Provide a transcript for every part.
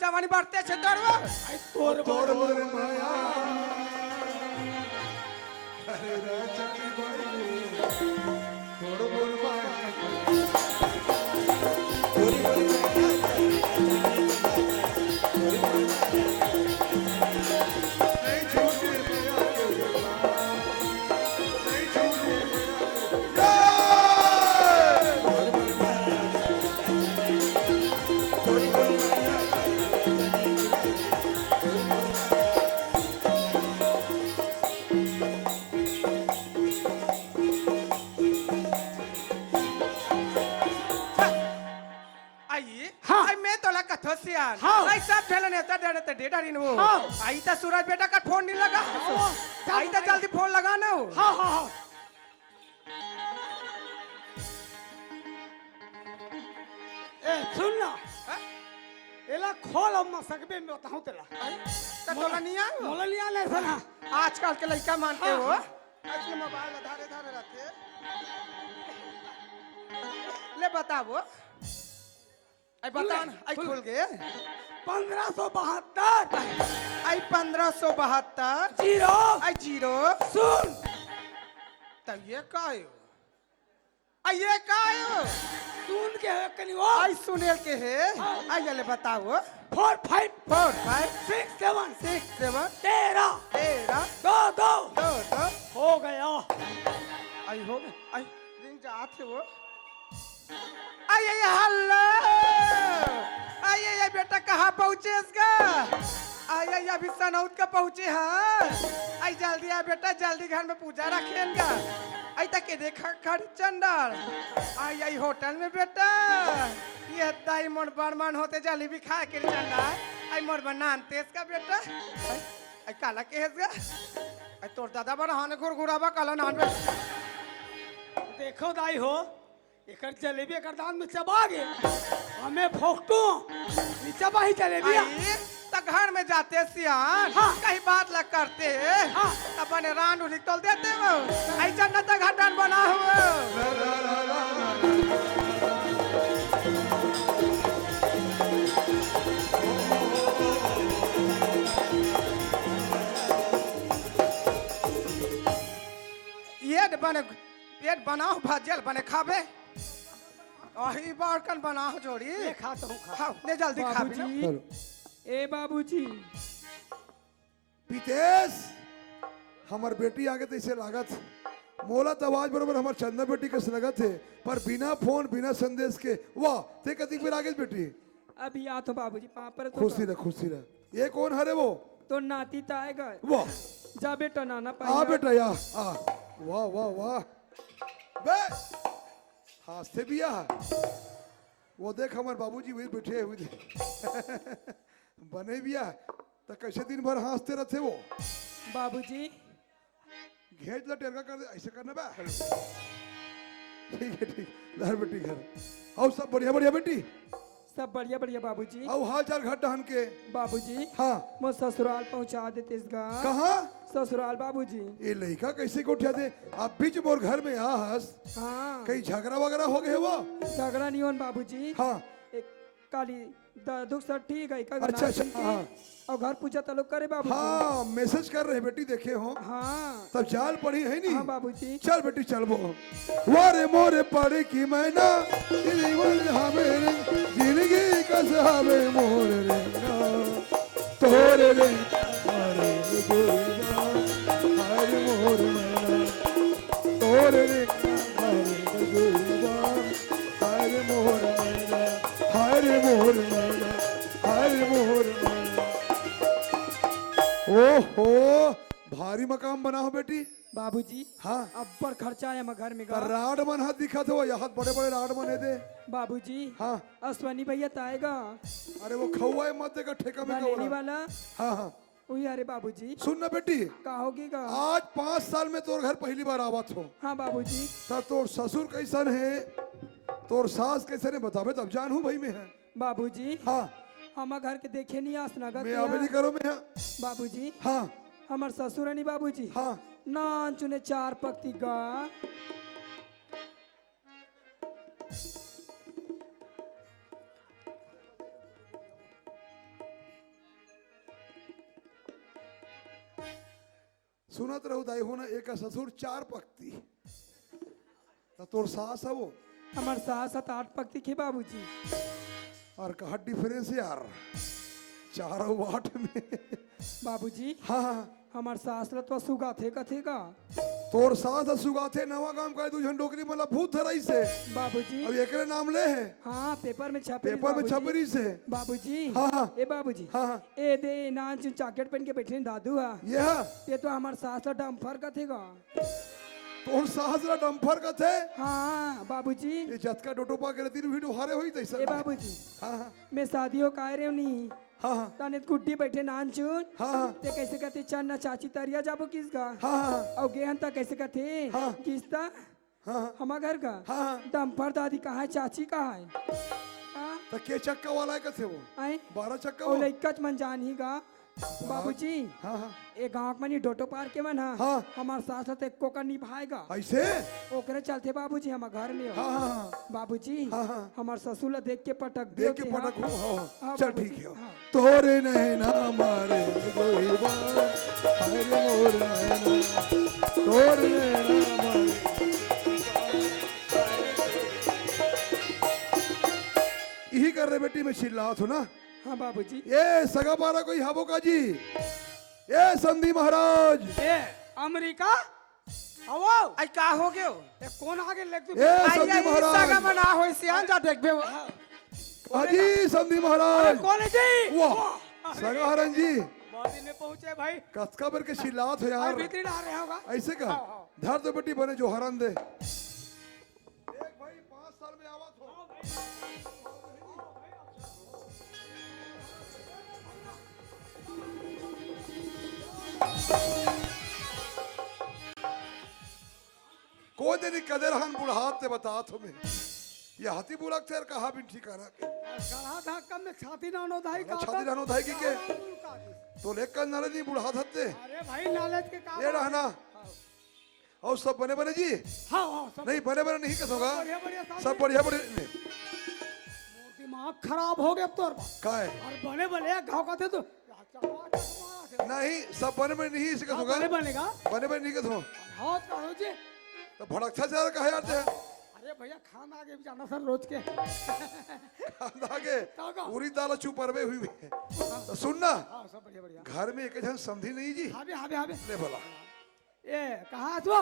जवानी बढ़ते छे दौड़वा तोर मोर माया अरे राजा की बाई तोर मोर माया तोरी मोर नहीं छोटे माया नहीं छोटे आई सब ठेला नेता डरते डेडरी नो आई तो सूरज बेटा का फोन नहीं लगा आई तो जल्दी फोन लगा ना हां हां हां ए सुन ना एला खोल हम सकबे में बताऊं तेरा तो तोलनिया मोलनिया ले सुना आजकल के लड़का मानते हो अपने मोबाइल धारे धारे रहते ले बताओ आई बता आई खुल गए 1572 आई 1572 जीरो आई जीरो सुन तब ये कायो आई ये कायो सुन के है कनी वो आई सुनेल के है आई ले बताओ 45 4 5 6 7 6 7 13 13 2 2 2 2 हो गया आई हो गए आई रिंग जाते वो आई आई हल्ला आई आई बेटा कहाँ पहुँचे इसका आई आई अभी सनौत का पहुँचे हाँ आई जल्दी आ बेटा जल्दी घर में पूजा रखेंगे आई तक देखा खड़ चंडल आई आई होटल में बेटा ये दाई मोर बरमान होते जलेबी खा के चंडा आई मोर बनान तेज का बेटा आई काला के हेसगा आई तोर दादा बड़ा हाने घुरघुराबा काला नान में देखो दाई हो एकर जलेबी एकर दान में चबा गे हमें फोकटू नीचे बाही जलेबी तो घर में जाते सियान हाँ। कहीं बात लग करते हाँ। अपने रान उन्हीं तोल देते वो आई जन्नत का घटन बना हुआ ये बने पेट बनाओ भाजल बने खाबे अही बारकन बनाओ जोड़ी ले खाता हूं खाओ ले जल्दी खा भी ना। ए बाबूजी पितेश हमार बेटी आगे तो इसे लागत मोला तो आवाज बरोबर हमार चंदा बेटी कस लगत है पर बिना फोन बिना संदेश के वाह ते कदी फिर आगे बेटी अभी आ तो बाबूजी पापर तो खुशी रह ये कौन हरे वो तो नाती तो आएगा वाह जा बेटा नाना आ पाएगा बेटा या आ वाह वाह वाह बे हाथ से भी आ वो देख हमार बाबूजी वही बैठे हुए बने भी आ तो कैसे दिन भर हंसते रहते वो बाबूजी घेच ला टेरका कर दे ऐसे करना बा ठीक है लहर बेटी घर और सब बढ़िया बढ़िया बेटी सब बढ़िया बढ़िया बाबूजी और हाल चाल घर टहन के बाबूजी हाँ मैं ससुराल पहुंचा देते इसका कहाँ ससुराल बाबूजी ये लड़का कैसे को उठा दे आप बीच मोर घर में आ हंस हाँ कहीं झगड़ा वगैरह हो गए वो झगड़ा नहीं होन बाबूजी हाँ एक काली दुख सब ठीक है का अच्छा, अच्छा, हाँ। और घर पूजा तलो करे बाबूजी हाँ मैसेज कर रहे बेटी देखे हो हाँ तब चाल पड़ी है नहीं हाँ बाबूजी चल बेटी चल वो वारे मोरे पड़ी की मैना मेरे जिंदगी का सहाबे मोर रे तोरे रे हरे हरे मोर मैना तोरे रे हरे मोर मैना हरे मोर मैना हरे मोर मैना ओहो भारी मकाम बना हो बेटी। बाबूजी हाँ अब्बर खर्चा है हम घर में का गा राड मन हाथ दिखत हो, यहाँ बड़े बड़े राड मन है दे। बाबूजी हाँ अश्वनी भैया ताएगा अरे वो खौआ है मत देगा ठेका में लेने कौड़ा। वाला हाँ हाँ वही। अरे बाबूजी सुन ना बेटी, का होगी गा आज 5 साल में तोर घर पहली बार आवत हो। हाँ बाबूजी तब तोर ससुर कैसन है, तोर सास कैसन है बतावे तब जान हूँ भाई में है। बाबूजी हाँ हम घर के देखे नहीं आस नगर मैं अभी नहीं करो में है। बाबूजी हाँ हमार ससुर नहीं बाबूजी हाँ नान चुने 4 पक्ति गा सुनत रहू दाई हो ना, एक ससुर 4 पक्ति तो तोर सास है वो। हमार 7-8 पक्ति खे बाबूजी। और कहा डिफरेंस यार 4 और 8 में। बाबूजी हाँ हाँ हमार सास तो सुगा थे कथे का तोर सास सुगा थे नवा काम का दू झंडोकरी मतलब भूत धराई से। बाबूजी अब एकरे नाम ले है हाँ पेपर में छपे पेपर में छपरी से। बाबूजी हाँ हाँ ए बाबूजी हाँ हाँ ए दे नान चुन जैकेट पहन के बैठे हैं दादू हा यह ये तो हमार सास डम्फर का थे गा तोर सास ला डम्फर का थे। हाँ बाबूजी ये जतका डोटोपा के तीन वीडियो हारे हुई तैसा। ए बाबूजी हाँ हाँ मैं शादियों का रहे नहीं हाँ हाँ ताने गुड्डी बैठे नान चुन हाँ हाँ ते कैसे कहते चन्ना चाची तरिया जाबो किसका हाँ हाँ और गेहन ता कैसे कहते हाँ। किसता हाँ हमार घर का हाँ हाँ डम्फर दादी कहाँ है चाची कहाँ है हाँ तो के चक्का वाला है कथे वो आए 12 चक्का ओ वो। लइकच मन जान ही गा बाबूजी हाँ हाँ ए गांव में नहीं डोटो पार के मन हाँ। हमार सास तो एको का निभाएगा ऐसे ओकरे चलते बाबूजी हमार घर में हो। हाँ हाँ हाँ बाबूजी हाँ, हाँ। हमार ससुर ला देख के पटक देख के दियो कि पटक हाँ। हो। हाँ हाँ, चल बाबूजी, ठीक है। हाँ। तोरे नैना मारे कोई बात, हाय रे मोर नैना तोरे नैना मारे। यही कर रहे बेटी मैं चिल्लात हूँ ना। हाँ बाबूजी ये सगा पारा कोई हबो का जी, ये संधि महाराज, ए अमेरिका आओ आई का हो गयो ए कौन आगे लेग तू ये आई संधि आई महाराज, सगा बना होई सियान जा देखबे हो। हाजी संधि महाराज। कौन है जी वाह सगा हरन जी बहुत दिन में पहुंचे भाई कचका बर के चिल्लात हो भाई यार। भीतर आ रहे होगा ऐसे का हाँ, धर तो बेटी बने जो हरन दे। एक भाई 5 साल में आवत हो। कोई दिन कदर हम बुढ़ात ते बता तुम्हें ये हाथी बुलक तेर कहा भी ठिकाना के गढ़ा था कम में छाती ना नो धाई का छाती जानो धाई के तो लेकर नाले दी बुढ़ात हत्ते अरे भाई नॉलेज के काम ये रहना और सब बने बने जी हाँ हाँ सब नहीं बने बने नहीं कसोगा बढ़िया बढ़िया सब बढ़िया बढ़िया नहीं दिमाग खराब हो गया तोर का है और बने बने गांव का थे तो नहीं सब बने बने नहीं इसे कसोगा बने बनेगा बने बने नहीं कसो हाँ कहो जी तो भड़कता चार कहा जाते हैं अरे भैया खाना आगे भी जाना सर रोज के आगे काका। पूरी दाल चुपरवे हुई है तो सुनना हाँ सब बढ़िया बढ़िया घर में एक जन समझी नहीं जी हाँ भी हाँ भी हाँ भी ले भला ए कहाँ तू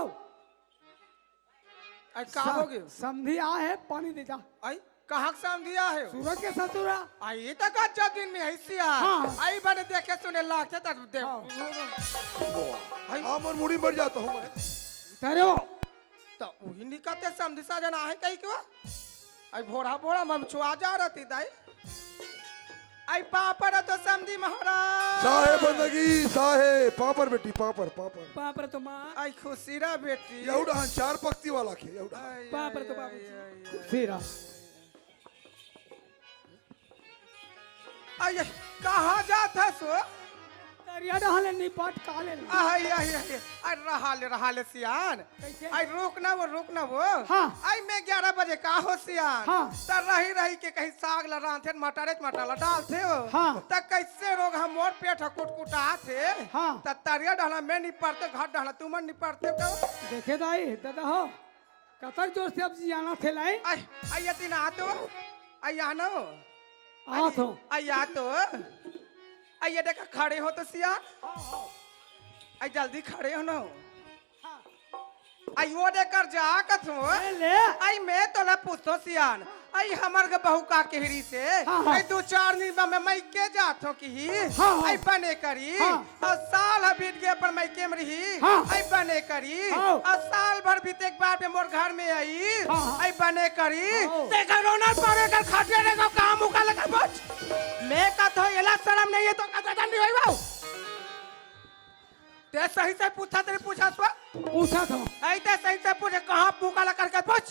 आई का हो गयो समझी आ है पानी दे जा आई कहाँ से हम दिया है सूरज के ससुरा आई तो गज्जा दिन में हैसिया हाँ। आई बने देखे सुने लाखे तक दे हाँ। आमर मुड़ी बढ़ जाता हूँ मैं तेरे हो तो वही निकलते समझी साजना है कहीं क्यों आई भोरा भोरा मम छुआ जा रही दाई आई पापड़ तो समझी महाराज साहे बंदगी साहे पापड़ बेटी पापड़ पापड़ पापर तो माँ आई खुशी रा बेटी एवढा हाँ 4 पक्ती वाला खे एवढा आई, पापड़ आई, तो आई, बाबूजी। आई, आई। सीरा आई कहाँ जाता सो तरिया डाले निपट काले आई आई आई आई रहा ले सियान कैसे? आई रुक ना वो हाँ। आई मैं 11 बजे का हो सियान हाँ। त रही के कहीं साग ला रांधे मटाला डालते हो हाँ। त कैसे रोग हम मोर पेट कुटकुटा थे हाँ। त तरिया डाला मैं नहीं पड़ते घर डाला तुम नहीं पड़ते का देखे दाई दादा हो कतक जोर से अब जाना थे लाई आई आई दिन आतो आई आनो आ तो आई आतो आई ये देखा खड़े हो तो सियान आई जल्दी खड़े हो ना आई वो देकर जा कथो ले आई मैं तोला पूछो सियान आई हमर के बहू का केहरी से हाँ, हाँ। आई दो चार दिन में मैं के जाथो की हाँ, हाँ। आई बने करी हाँ। और साल बीत गए पर मैं के में रही हाँ। आई बने करी हाँ। और साल भर बीते के बाद में मोर घर में आई हाँ, हाँ। आई बने करी हाँ। देखा रोना पारे कर खाटे रे को काम मुका लगा बच मैं कथो एला शर्म नहीं है तो कथा जल्दी होई बाऊ ते सही से पूछा तेरे पूछा सो पूछा था आई ते सही से पूछे कहां मुका लगा कर पूछ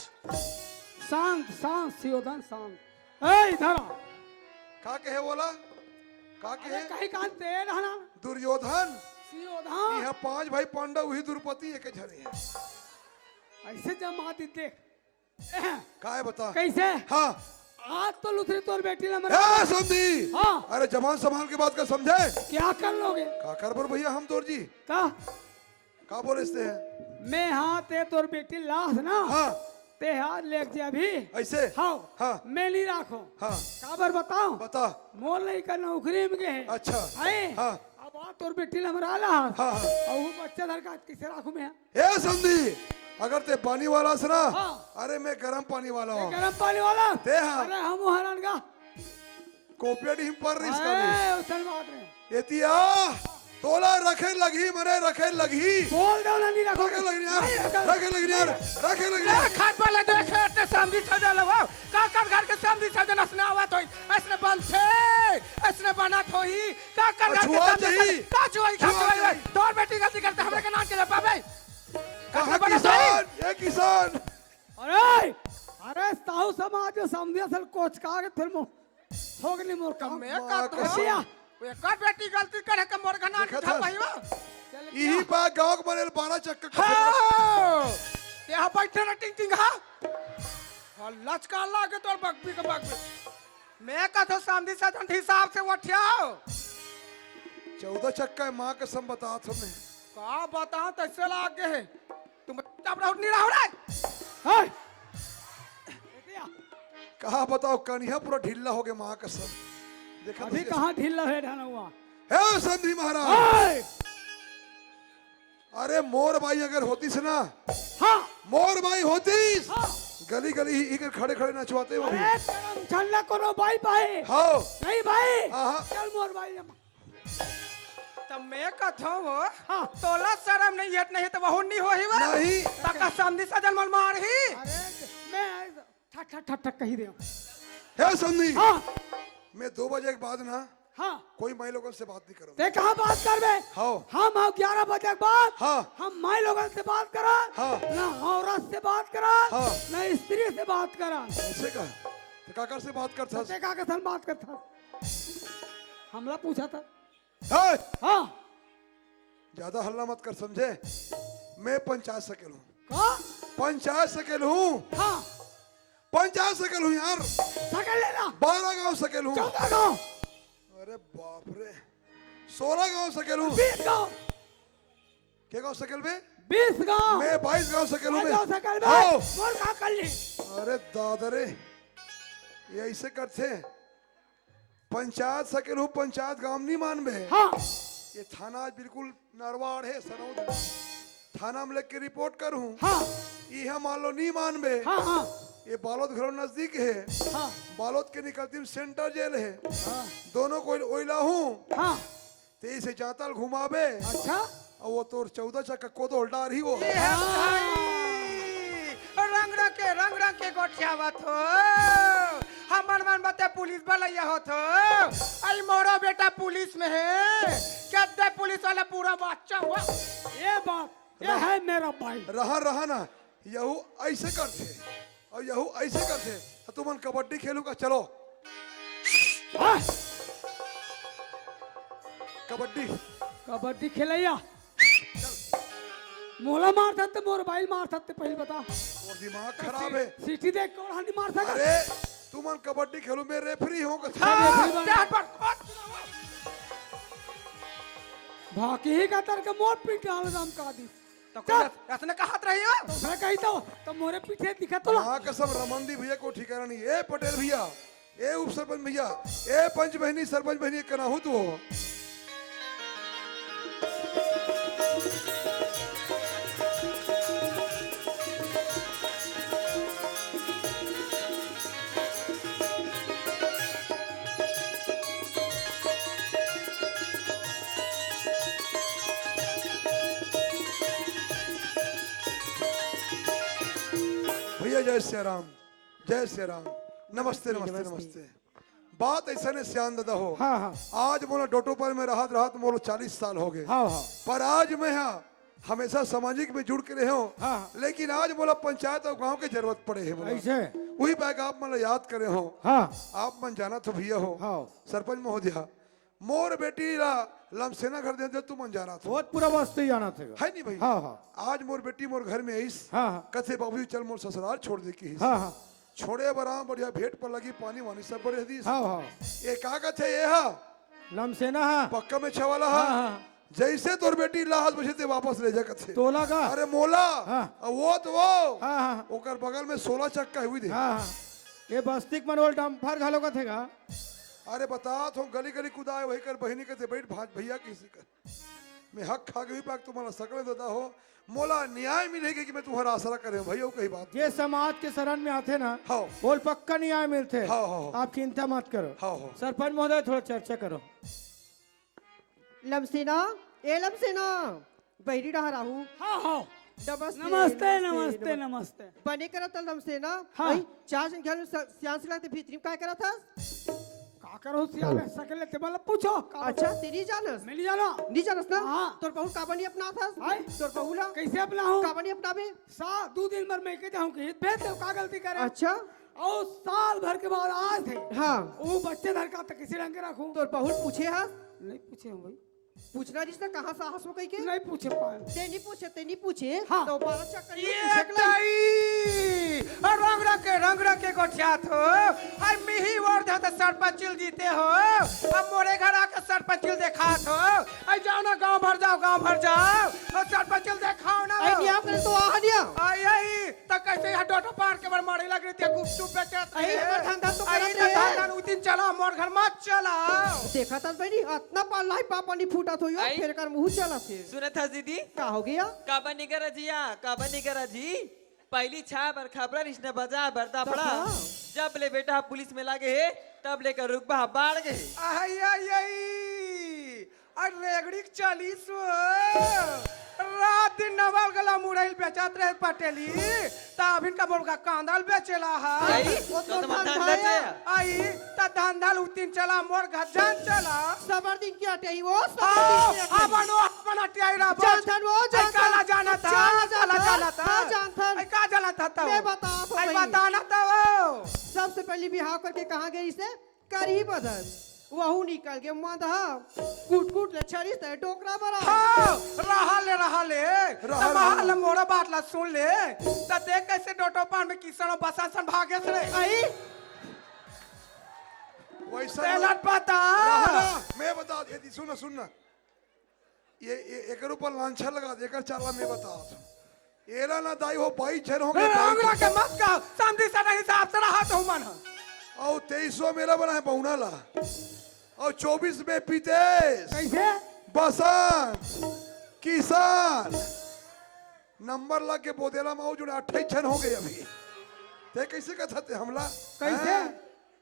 शांत शांत सियोधन शांत ए इधर आ का कहे बोला का अरे कहे कहीं कान तेल हना दुर्योधन सियोधन यह 5 भाई पांडव वही द्रौपदी एक झरे हैं ऐसे जमा दी देख का है बता कैसे हाँ आज तो लुथरी तोर बेटी ने ए समझी हाँ अरे जवान संभाल के बात का समझे क्या कर लोगे का कर पर भैया हम तोर जी का का बोले इससे है मैं हाँ ते तोर बेटी लाश ना हाँ ते हाथ लेक जे अभी ऐसे हाँ हाँ मैं नहीं राखो हाँ काबर बताओ बता मोल नहीं करना उखरी में गए अच्छा है हाँ अब आ तोर बेटी ने हमरा ला हाँ हाँ और वो बच्चा लड़का किसे राखू मैं ए समझी अगर ते पानी वाला सुना हाँ। अरे मैं गर्म पानी वाला हूँ गरम पानी वाला ते हाँ अरे हम हरण का कोपियट हिम पर रिस का अरे उसन बात नहीं एतिया तोला रखे लगी मरे रखे लगी बोल दो ना नहीं रखो रखे लगी यार रखे लगी यार रखे लगी यार खाट वाले देखे ते सामने सजा लगो का कर घर के सामने सजा नसने आवा तो ऐसने बंद थे ऐसने बना थोई का कर घर के छुआ सामने चाहिए। का छुआई खा छुआ छुआई चाहिए। तोर बेटी गलती करते हमरे के नाम के ले पाबे कहा किसान ये किसान अरे अरे साहू समाज में समझे असल कोच का के फिर मो होगनी मोर कम मैं का तो कसिया वे कर बेटी गलती करे के मोर के नाम देखा के था। पाईवा यही बा गांव के बनेल 12 चक्कर हां ते बैठे न टिंग टिंग हा लचका लागे तोर बकबी के बकबी मैं का तो सामने सजन हिसाब से उठियाओ 14 चक्का माँ कसम बता तुम्हें का बताऊं तैसे लागे है तुम तब रहो नहीं रहो रे है कहा बताओ कन्या पूरा ढीला हो गया माँ कसम देखा अभी कहाँ ढीला है ढाना हुआ है संधि महाराज है अरे मोर भाई अगर होती से ना हाँ मोर भाई होती हाँ गली गली ही इधर खड़े खड़े नचवाते वो भी अरे करम छल्ला कोनो भाई भाई हाँ नहीं भाई हाँ, हाँ। चल मोर भाई तब मैं कथो वो हाँ तोला शर्म नहीं हट नहीं तो वहु नहीं हो ही वो नहीं तका सामने सजन मन मार ही अरे मैं ठक ठक ठक ठक कही दे है संधि हाँ मैं 2 बजे के बाद ना हाँ कोई माई लोगों से बात नहीं करूंगा ते कहाँ बात कर बे हाँ हम 11 बजे के बाद हाँ हम माई लोगों से बात करा हाँ ना औरत से बात करा हाँ। ना स्त्री से बात करा ऐसे का तो काकर से बात करता ते का सन बात करता हमला पूछा था है हाँ ज्यादा हल्ला मत कर समझे मैं 50 सकेल हूँ का 50 सकेल हूँ हाँ 50 सकेल हूँ यार सकल लेना 12 गांव सकेल हूँ 14 गाँव अरे बाप रे 16 गांव सकेल हूँ 20 गाँव क्या गांव सकेल बे 20 गाँव मैं 22 गांव सकेल हूँ गाँव सकल बे हाँ। मोर का कर ली अरे दादरे ये ऐसे करते पंचायत सकेल हूँ पंचायत गांव नहीं मान बे हाँ ये थाना आज बिल्कुल नरवाड़ है सनौद थाना में लेके के रिपोर्ट करूँ हाँ ये मान लो नहीं मान बे हाँ हाँ ये बालोद घरों नजदीक है हाँ बालोद के निकलती में सेंटर जेल है हाँ दोनों को ओइला हूँ हाँ तेई से जातल घुमाबे अच्छा और वो तोर 14 चक्का को तो उल्टा रही वो रंग रंग के गोठियावत हो हमर मन बते पुलिस बलैया होत हो आई मोरो बेटा पुलिस में है कद्दे पुलिस वाला पूरा बच्चा हुआ ये बात ये है मेरा भाई रहा रहा ना यहू ऐसे करते और यहू ऐसे करते तो तुमन कबड्डी खेलूगा चलो हाँ कबड्डी कबड्डी खेलैया मोला मार सकते मोर भाई मार सकते पहले बता और दिमाग खराब है सीटी देख कौन हानि मार सकता अरे तुमन कबड्डी खेलो मैं रेफरी हूँ बाकी ही का तर के मोर पीठ डाल राम का दी तो ऐसने कहत रही हो मैं कही तो मोरे पीछे दिखा तो हाँ कसम रमंदी भैया को ठिकाना नहीं ए पटेल भैया ए उप सरपंच भैया ए पंच बहनी सरपंच बहनी कना हूँ तू भैया जय श्री राम, जय श्री राम। नमस्ते नमस्ते नमस्ते। बात ऐसा ने श्याम दादा हो। हाँ हाँ आज मोला डोटो पर में राहत राहत मोलो 40 साल हो गए। हाँ हाँ पर आज मैं यहाँ हमेशा सामाजिक में जुड़ के रहे हो। हाँ। लेकिन आज मोला पंचायत और गांव की जरूरत पड़े है मोला। ऐसे वही बैग आप मन याद करे हो। हाँ आप मन जाना तो भैया हो। हाँ सरपंच महोदया मोर बेटी ला लमसेना घर दे तू मन जाना था बहुत पूरा बस्ती जाना थे। है नहीं भाई। हाँ हाँ आज मोर बेटी मोर घर में आईस। हाँ हाँ कथे बाबू चल मोर ससुराल छोड़ दे की हाँ हाँ छोड़े बरा बढ़िया भेंट पर लगी पानी वानी सब बड़े दी। हाँ हाँ ये कागज है ये हा लमसेना हाँ पक्का में छवाला हाँ हा। हाँ जैसे तोर बेटी लाहौल बजे ते वापस ले जा कथे। तोला का अरे मोला हाँ। वो तो वो हाँ हाँ ओकर बगल में 16 चक्का हुई दे। हाँ हाँ ये बस्ती के मनोल डम्फर घालो का थेगा। अरे बता तो गली गली कुदाए वही कर बहिनी के बैठ भाज भैया किसी कर मैं हक खा गई पाक तुम्हारा सकले देता हो मोला न्याय मिलेगी कि मैं तुम्हारा आसरा करे भैया कही बात। ये समाज के शरण में आते ना हाँ बोल पक्का न्याय मिलते। हाँ हाँ आप चिंता मत करो। हाँ हाँ सरपंच महोदय थोड़ा चर्चा करो। लमसेना ए लमसेना बहरी रहा राहू हाँ हाँ नमस्ते नमस्ते नमस्ते नमस्ते। बने करा था लमसेना हाँ। आई चार संख्या में सियान से लगते भीतरी में क्या करा था। का करो सियाल सकले ते मतलब पूछो का अच्छा तेरी जानस मिल जाना नहीं जानस ना। हाँ। तोर बहू काबनी अपना था। हाय। तोर बहू ला कैसे अपना हूँ काबनी अपना बे। सा 2 दिन भर मैं के जाऊँ कि भेज दो का गलती करे अच्छा और साल भर के बाद आज थे हाँ वो बच्चे धर का तो किसी रंग के रखूं तोर बहू पूछे हा नहीं पूछे हूँ भाई पूछना रिश्ता कहाँ साहस हो कही के नहीं पूछे पाए ते नहीं पूछे हाँ। तो 12 चक्कर ये पूछे के लाई। ताई रंग रखे गोठियात हो। आई मिही और दे तो सरपंचिल जीते हो। अब मोरे घर आके सरपंचिल देखात हो। आई जाओ ना गांव भर जाओ और सरपंचिल देखाओ ना। आई निया करे तो आ निया आई तो कैसे यहाँ डोटो पार के बर मारी लग रही थी गुपचुप बेचत आई, हमर धंधा तो आई करत तो रहे। धंधा उ दिन चला मोर घर मत चला। देखा था बहनी इतना पाला पापा नहीं फूटा तो यो आई। फिर कर मुंह चला थे सुना था दीदी क्या हो गया। काबा निकरा जिया काबा निकरा जी पहली छा बर खबरा रिश्ता बजा बरदा पड़ा हाँ। जब ले बेटा पुलिस में लागे है तब लेकर रुकबा बाढ़ गए आई आई आई अरे रेगड़ी 40 रात दिन नवल गला मुरैल बेचत रहे पटेली तब इनका मुर्गा कांदल बेचेला है। आई वो तो तो धंधा धंधा है। आई त धंधल उतिन चला मोर घजन चला। सबर दिन क्या टे वो अपन अटियाई रा जानथन वो जानथन। काला जाना था काला जाना था हाँ, जानथन। आई का जाना था तब मैं बता तो आई भाई। बताना था वो सबसे पहले बिहाव करके कहाँ गई से करी बदन वहू निकल के मधा कूट कूट ले छड़ी से टोकरा बरा। हाँ रहा ले तमाल मोरा बात ला सुन ले त देख कैसे डोटो पान में किसनो बसासन भागे से आई वैसा तेलट पता मैं बता दे सुन ये एक ऊपर लांछा लगा दे कर चाला मैं बता एरा ना दाई हो भाई छन हो गए रंगरा के मत का समझी सा नहीं हिसाब से रहा तो मन और 2300 मेरा बना है पौना ला और 24 में पीतेश कैसे बसंत किसान नंबर लग के बोदेला माऊ जो 28 हो गए अभी ते कैसे कथा थे हमला कैसे हैं?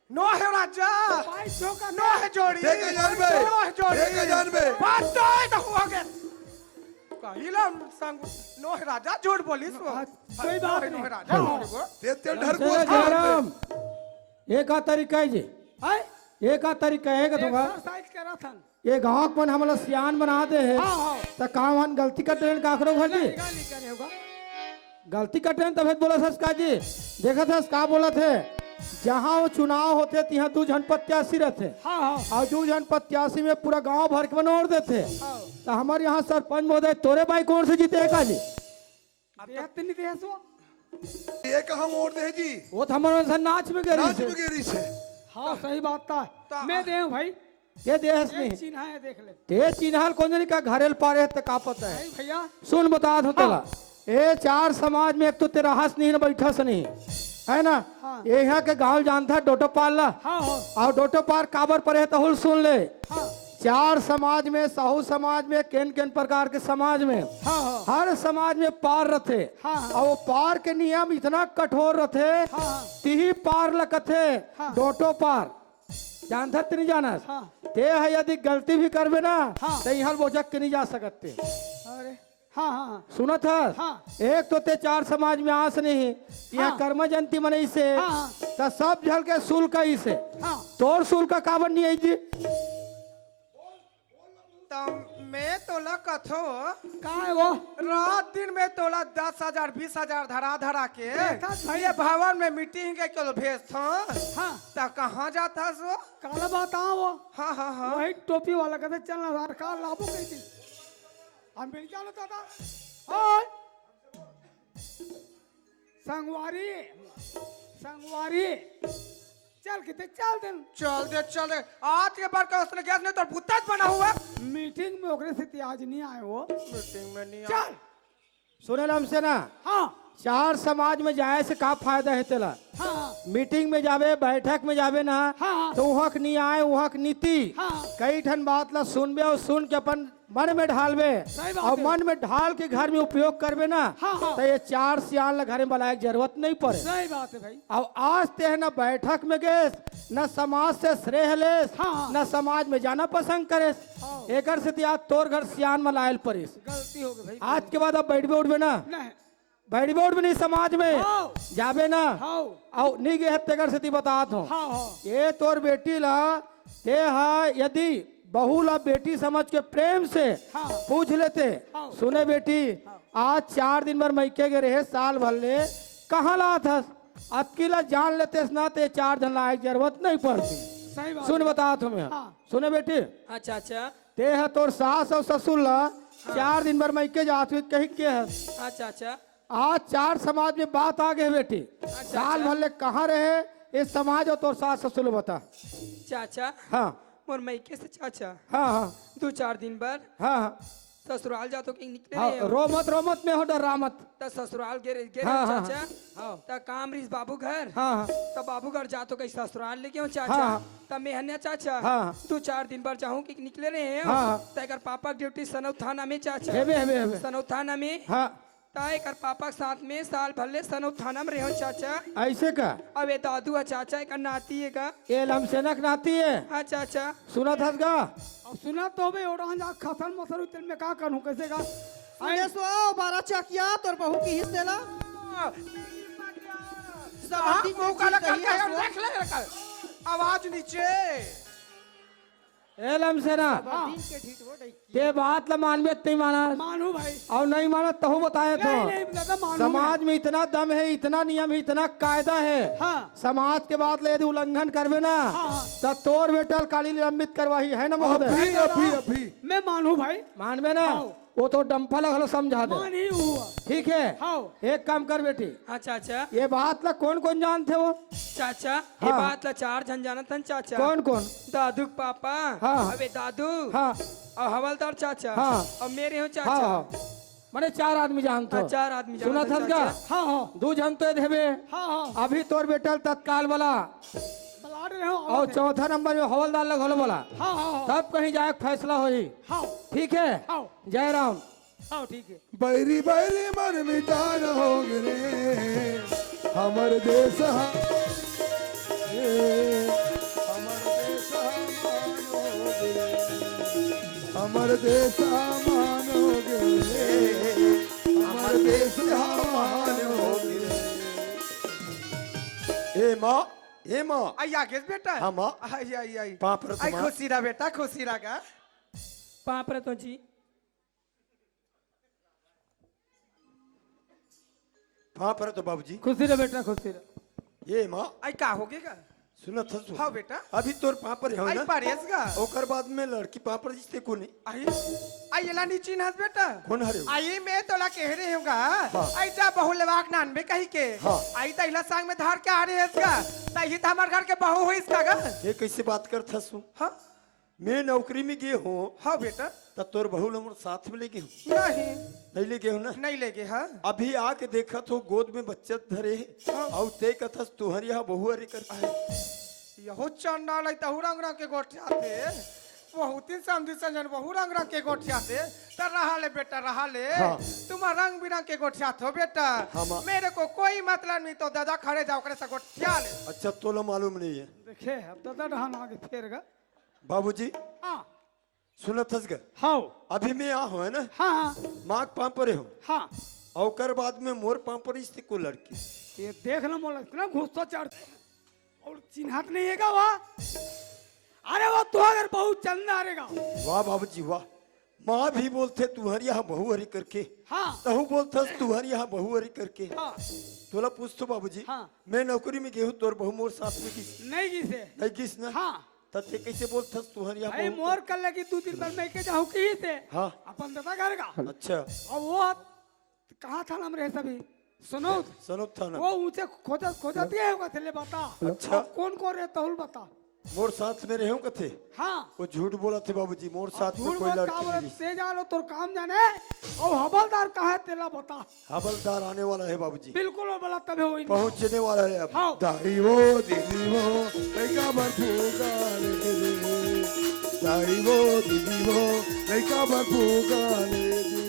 नो है राजा भाई चौका नो है जोड़ी देख जानबे नो है जोड़ी देख जानबे बात तो है तो हो गया कहिला संग नो है राजा झूठ बोलिस वो कोई बात नो है नहीं राजा झूठ बोल। ते ते डर को जयराम एक आ तरीका है जी हाय एक आ तरीका है का दूंगा एक्सरसाइज करा था ये गांव पन हमला सियान बना दे है हाँ हाँ तो काम हम गलती कर ट्रेन काकरो घर जी गाली करे होगा गलती का ट्रेन तब बोला सस का जी देखा था का बोला थे जहाँ वो चुनाव होते यहाँ 2 जन प्रत्याशी रहते हाँ हाँ और 2 जन प्रत्याशी में पूरा गांव भर के बनोड़ देते हाँ तो हमारे यहाँ सरपंच महोदय तोरे भाई कौन से जीते है का जी देहत नहीं देहसो ये कहां मोड़ दे जी वो तो हमारे नाच में गए नाच में गेरी से हाँ सही बात था मैं दे भाई ये देहस एक नहीं चिन्ह है देख ले ते चिन्हल कौन नहीं का घरेल पारे तो का पता है भाई भैया सुन बता दो तेला ये 4 समाज में एक तो तेरा हंस नहीं बैठस नहीं है ना हाँ। ये यहाँ के गांव जानता डोटो पाल ला हाँ हाँ और डोटो पार काबर परे तो हुल सुन ले हाँ 4 समाज में साहू समाज में केन केन प्रकार के समाज में हाँ हाँ हर समाज में पार रहते हाँ, हाँ। और वो पार के नियम इतना कठोर रहते हाँ। तिही पार लकथे हाँ। डोटो पार जानता नहीं जाना हाँ। ते है यदि गलती भी करबे ना हाँ। तो यहाँ बोझक के नहीं जा सकते अरे हाँ हाँ सुनत है हाँ। एक तो ते चार समाज में आस नहीं यहाँ हाँ। कर्म जयंती मनई से हाँ। तो सब झल के सुल कई से हाँ तोर सुल का काबर नहीं आई थी तो मैं तोला कथो का है वो रात दिन में तोला 10,000 20,000 धरा धरा के देखा भाई। ये भवन में मीटिंग के चलो भेज था हाँ तो कहाँ जाता सो काला बताओ वो हाँ हाँ हाँ वही टोपी वाला कहते चलना सरकार लाभो कैसी हम मिल जाना चाहता ओए संगवारी संगवारी चल कितने चल दिन चल दे आज के बाद का उसने गैस नहीं तो भूता बना हुआ मीटिंग में ओकरे से आज नहीं आए वो मीटिंग में नहीं चल सुने हमसे ना हाँ चार समाज में जाए से का फायदा है तेला हाँ मीटिंग में जावे बैठक में जावे ना हाँ। तो वहाँ नहीं आए वहाँ नीति हाँ। कई ठन बात ला सुनबे और सुन के अपन मन में ढालबे सही बात और है। मन में ढाल के घर में उपयोग करबे ना हाँ, हाँ। तो ये चार सियान ला घर में बुलाए की जरूरत नहीं पड़े सही बात है भाई अब आज ते है न बैठक में गए न समाज से श्रेय लेस हाँ। न समाज में जाना पसंद करे हाँ। एकर से आज तोर घर सियान में लायल पड़िस गलती हो गई भाई आज के बाद अब बैठबे उठबे ना नहीं बैठबे उठबे नहीं समाज में हाँ। जाबे ना हाँ और नहीं गए तेकर से बतात हूँ हाँ हाँ ये तोर बेटी ला ते हा यदि बहू ला बेटी समझ के प्रेम से हाँ। पूछ लेते हाँ। सुने बेटी आज 4 दिन भर मैके के रहे साल भर ले कहाँ ला था अकेला जान लेते ना ते 4 दिन लायक जरूरत नहीं पड़ती सही बात सुन बता तुम्हें हाँ। सुने बेटी अच्छा अच्छा ते है तोर सास और ससुर ला 4 दिन भर मैके जात हुई कहीं के है अच्छा अच्छा आज 4 समाज में बात आ गई बेटी साल भर ले कहाँ रहे इस समाज और तोर सास ससुर बता चाचा हाँ मोर मैके से चाचा हाँ हाँ 2-4 दिन बाद हाँ हाँ ससुराल जा तो कहीं निकले हाँ नहीं हो। रो मत में हो डरा मत त ससुराल गे गे हाँ, हाँ, चाचा त काम रिस बाबू घर हाँ हाँ त बाबू घर जा तो कहीं ससुराल लेके हो हाँ, चाचा हाँ। त मेहन्या चाचा हाँ। 2-4 दिन बाद जाऊं कि निकले रहे हो हाँ, हाँ। त एकर पापा के ड्यूटी सनौ थाना में चाचा हेबे सनौ थाना में हाँ त एकर पापा के साथ में साल भर ले सनौ थाना में रहे हो चाचा ऐसे का अब ये दादू है चाचा एकर नाती है का ये लमसेनक नाती है हाँ चाचा सुना था का अब सुना तो भाई और जा खसन मसर तेल में का करूं कैसे का सुने सो 12 चकिया तोर बहू की हिस्से ला हाँ, सब मुंह काला करके आया, देख ले रखा। आवाज नीचे ए लमसेना दिन के ठीक हो गई ये बात ला मानवे नहीं माना मानू भाई और नहीं माना तो बताया नहीं तो नहीं दादा मानू समाज में इतना दम है इतना नियम है इतना कायदा है हाँ समाज के बाद ले यदि उल्लंघन करवे ना हाँ। तो तोर बेटल काली निलंबित करवाही है ना महोदय अभी मैं मानू भाई मानवे ना हाँ। वो तो डम्फा लगल समझा दे मान ही हुआ ठीक है हाँ एक काम कर बेटी हाँ चाचा ये बात ला कौन कौन जानते हो चाचा ये हाँ। बात ला 4 जन जानत हन चाचा कौन कौन दादू के पापा हाँ। अबे दादू हाँ और हवलदार चाचा हाँ। और मेरे हो हाँ चाचा हाँ मैंने 4 आदमी जानते हाँ, हो 4 आदमी सुना जानत था हन का चाचा। हाँ हाँ 2 जन तो देवे हाँ हाँ अभी तोर बेटल तत्काल वाला बलाड रहे हो और चौथा नंबर में हवलदार लग होने वाला हाँ हाँ तब कहीं जाए फैसला होई हाँ ठीक है हाँ जय राम हाँ ठीक है बैरी बैरी मन मिटान हो गए हमर देश हमर देश मानोगे हमर देश मानोगे ए माँ आई आगे बेटा हाँ, माँ। आई आई आई पाप रे आई माँ। खुशी रहा बेटा खुशी रहा का पाप रे तो जी हाँ पर तो बाबूजी खुशी रहे बेटा खुशी रहे ये माँ आई का हो गएगा सुनत हसु हाँ बेटा अभी तोर पापर है आई ना पारेस का ओकर बाद में लड़की पापर जिसते कोनी आई आई एला नीची नहस बेटा कौन हरे आई मैं तोला कह रहे होगा आई जा बहु लेवाक नान में कही के हाँ। आई तैला संग में धार के आ रहे इसका तही तो हमार घर के बहू हो इसका गा ये कैसे बात करत हसु हाँ मैं नौकरी में गए हूँ हाँ बेटा तब तोर बहू लोग साथ में लेके हूँ नहीं नहीं लेके हूँ ना नहीं लेके हाँ अभी आके देखा तो गोद में बच्चा धरे है और ते कथस तुहर यहाँ बहु अरे कर यहो चंडाल है तहु रंग रंग के गोठियाते बहुत ही समझी संजन बहु रंग रंग के गोठियाते तो रहा ले बेटा रहा ले हाँ। तुम रंग बिरंग के गोठियात हो बेटा हाँ, माँ। मेरे को कोई मतलब नहीं तो दादा खड़े जाओ करे से गोठिया ले अच्छा तोला मालूम नहीं है देखे अब दादा ढहान आगे फेर गा बाबूजी हाँ सुनत हस ग हाँ अभी मैं यहाँ हूँ है ना हाँ हाँ माँ के पाँव पर हूँ हाँ और कर बाद में मोर पाँव पर इससे को लड़की ये देख ना मोला इतना घुसता चढ़ते और चिन्हत नहीं है वहाँ अरे वो तो अगर बहुत चंदा आएगा वाह बाबूजी वाह माँ भी बोलते तुम्हारी यहाँ बहू हरी करके हाँ तहु बोलता तुम्हारी यहाँ बहू हरी करके हाँ तोला पूछ तो बाबूजी हाँ। मैं नौकरी में गेहूँ तोर बहू मोर साथ में किस नहीं किसे नहीं किस ना हाँ तते कैसे बोलता तुम्हारी यहाँ भाई बहू मोर कर लगी 2 दिन बाद मैं के जाऊँ की से हाँ अपन दादा घर का अच्छा और वो कहाँ था नाम रहे सभी सुनो सनोत था ना वो ऊंचे खोजत दिया होगा थे ले बता अच्छा। कौन कौन रहता हूँ बता मोर साथ में रहूं कथे हाँ वो झूठ बोला थे बाबूजी मोर साथ में झूठ कोई मत लड़की का नहीं से जानो तोर काम जाने और हवलदार कहाँ है तेला बता हवलदार आने वाला है बाबूजी बिल्कुल वो बोला तबे हुई पहुंचने वाला है अब हाँ दाई वो दीदी वो लड़का बरफूका ले दे दाई वो दीदी वो लड़का बरफूका ले दे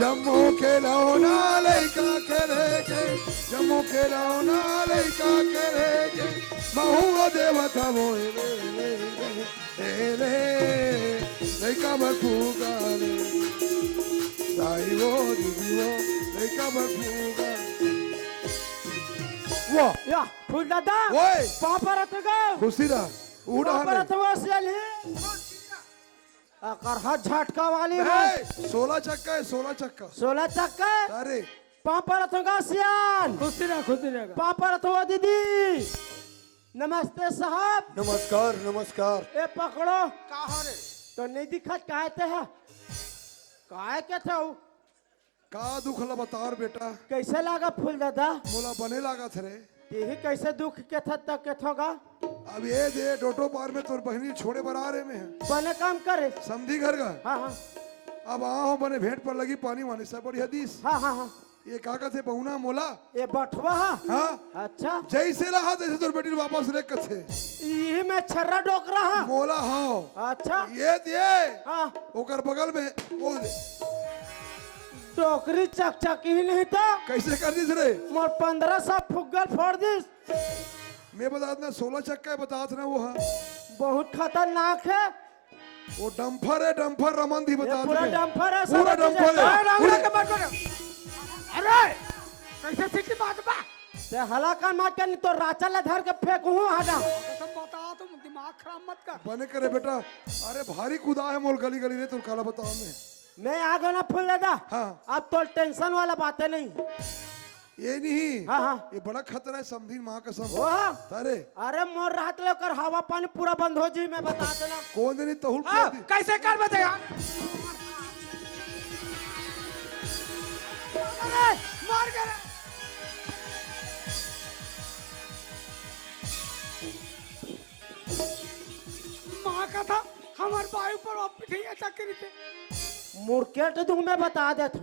जम्मू खिलौना लड़का करेगे जम्मू खिलौना लड़का करेगे बहुआ देवता वो ले लड़का बरफूका ले दाई वो दीदी वो लड़का बरफूका वाह या फूल दादा ओए पापा रहते गए खुशी रहा उड़ा पापा रहते वो सियाली अकर हाथ झटका वाली है 16 चक्का है 16 चक्का 16 चक्का अरे पापा रहते गए सियान खुशी रहेगा पापा रहते वो दीदी नमस्ते साहब नमस्कार नमस्कार ए पकड़ो तो नहीं दिखत काहे ते है काहे के थे उ? का दुखला बताओ बेटा कैसे लागा फूल दादा मोला बने लागा थे रे यही कैसे दुख के था तक के थोगा अब ये दे डोटो पार में तोर बहनी छोड़े बर आ रहे में है बने काम करे समझी घर का हाँ हाँ अब आओ बने भेंट पर लगी पानी वानी सब बड़ी हदीस हाँ हाँ हाँ ये काका से बहुना मोला ये बटवा हाँ हाँ अच्छा जैसे रहा तैसे तोर बेटी वापस ले कथे यही में छर्रा डोक रहा मोला हाँ अच्छा ये दिए हाँ ओकर बगल में वो दे। टोकरी चक ही नहीं था कैसे कर दिस रे मोर 1500 फुग्गल फोड़ दिस मैं बता देना 16 चक्का है बता देना वो हाँ बहुत खतरनाक है वो डंफर है डंफर रमन थी बता ये पूरा देना डंफर है पूरा समझ डंफर लीजिए। है रावड़ा के बात करो अरे कैसे सीखी बात बा ते हलाका मार के नहीं तो राचा ले धर के फेंकू हटा सब बता तुम दिमाग खराब मत कर बने करे बेटा अरे भारी कुदा है मोल गली गली रे तू काला बताओ मैं मैं आ गया ना फूल दादा हाँ अब तो टेंशन वाला बातें नहीं ये नहीं हाँ हाँ ये बड़ा खतरा है समझी माँ कसम वो हाँ। अरे अरे मोर रात लेकर हवा पानी पूरा बंद हो जी मैं बता देना कौन दिन तहुल हाँ, कैसे कर बता यार अरे मार कर माँ का था हमारे बायु पर आप पिठिया चक्री थे मुर्केट दूं मैं बता देता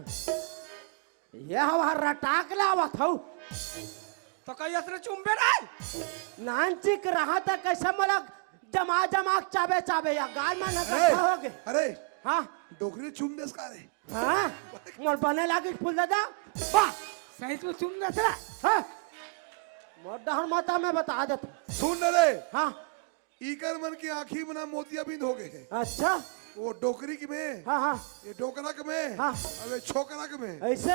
ये हवा रटाक लावा था तो कई असर चुम्बे रहे नान चिक रहा था कैसे मला जमा जमा चाबे चाबे या गाल में न कैसा हो गए अरे हाँ डोकरी चुम देस का रे हाँ मोर बने लागी फूल दादा वाह सही में चुम दे रहा हाँ मोर डहर माता मैं बता देता सुन रे हाँ इकर मन की आँखी बना मोतिया बिंद हो गए हैं अच्छा वो डोकरी की में हाँ हाँ ये डोकरक में हाँ। अबे छोकरक में ऐसे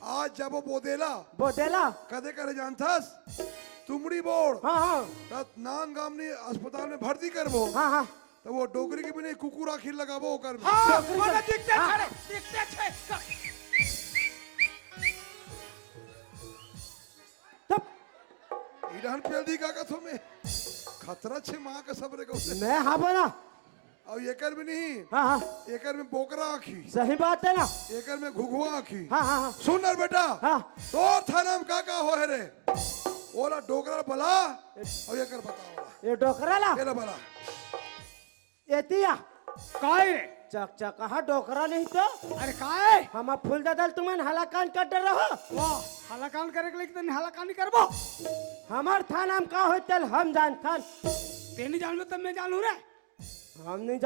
आज जब वो बोदेला बोतेला कदे करे जानथस तुमड़ी बोड़ हाँ हाँ तब नान गामनी अस्पताल में भर्ती करबो हाँ हाँ तो वो डोकरी की में कुकुर आखिर लगाबो ओकर में हाँ बोला दिखते छड़े दिखते छे तब इधर पेल्दी का कथो में खतरा छे माँ का सबरे को मैं हाँ बना और एकर में नहीं हाँ हाँ एकर में बोकरा आखी सही बात है ना एकर में घुघुआ आखी हाँ हाँ हाँ सुन रे बेटा हाँ तो थानाम का हो है रे ओला डोकरा बला और एकर बताओ ये डोकरा ला ये बला एतिया काय रे चक चक कहा डोकरा नहीं तो अरे काय हम फूल दादल तुम्हें हलाकान कर डर रहो वाह हलाकान करे के लेकिन हलाकान नहीं करबो हमार थाना में का होते हम जानता तेनी जानबो तब मैं जानू रे हम नहीं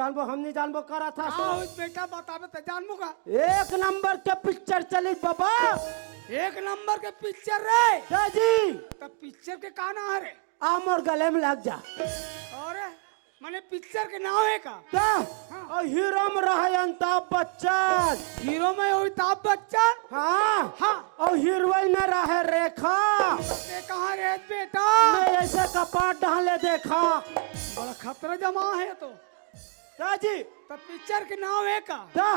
जानबो करा था हाँ उस बेटा बतावे तो जानबो का एक नंबर के पिक्चर चली बाबा एक नंबर के पिक्चर रे दादी तब पिक्चर के काना है रे आम और गले में लग जा अरे माने पिक्चर के नाम है का ता और हीरो में रहे अमिताभ बच्चन। हीरो में अमिताभ बच्चन। हाँ हाँ और हीरोइन में रहे रेखा। ते कहाँ रहे बेटा? मैं ऐसे कपाट डाले देखा। बड़ा खतरा जमा है तो। ताजी तो पिक्चर के नाम है का ता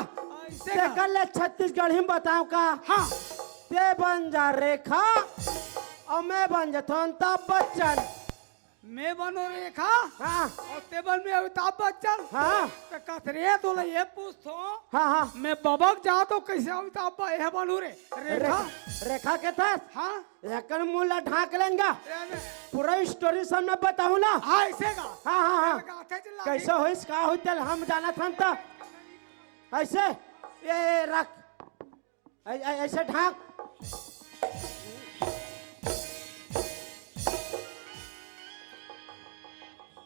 ऐसे ते का? कर ले छत्तीसगढ़ में बताऊं का। हाँ ते बन जा रेखा और मैं बन जाता अमिताभ बच्चन। मैं बनो रेखा हाँ और टेबल में अमिताभ बच्चन। हाँ तो कतरे तो ये पूछो हाँ हाँ मैं बबक जा तो कैसे अमिताभ यह बनू रे रेखा। रेखा के साथ हाँ एक मुँह ढाक लेंगा। ये- पूरा स्टोरी सामने बताऊं ना। हाँ ऐसे का हाँ हाँ हाँ गाथे चिल्ला कैसे होइस का होई तल हम जाना था तो ऐसे ये रख ऐसे ढाक।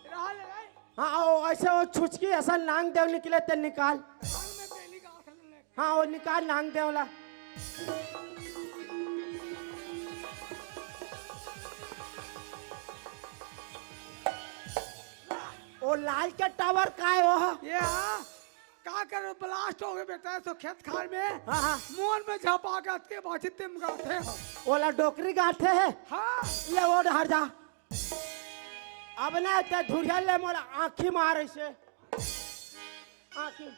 रहा ले भाई हाँ ओ ऐसे वो छुचकी ऐसा नांग देव निकले ते निकाल। कान में पहली का हाथ ले हाँ वो निकाल नांग देवला। ओ लाल के टावर का है वो। ये हाँ का कर ब्लास्ट हो गए बेटा तो खेत खार में हाँ हाँ मोन में झपा के के बाजी तिम गाथे हो। ओला डोकरी गाठे है। हाँ ले वो हर जा। अब ना ते धुरिया ले मोला आँखी मारे से आँखी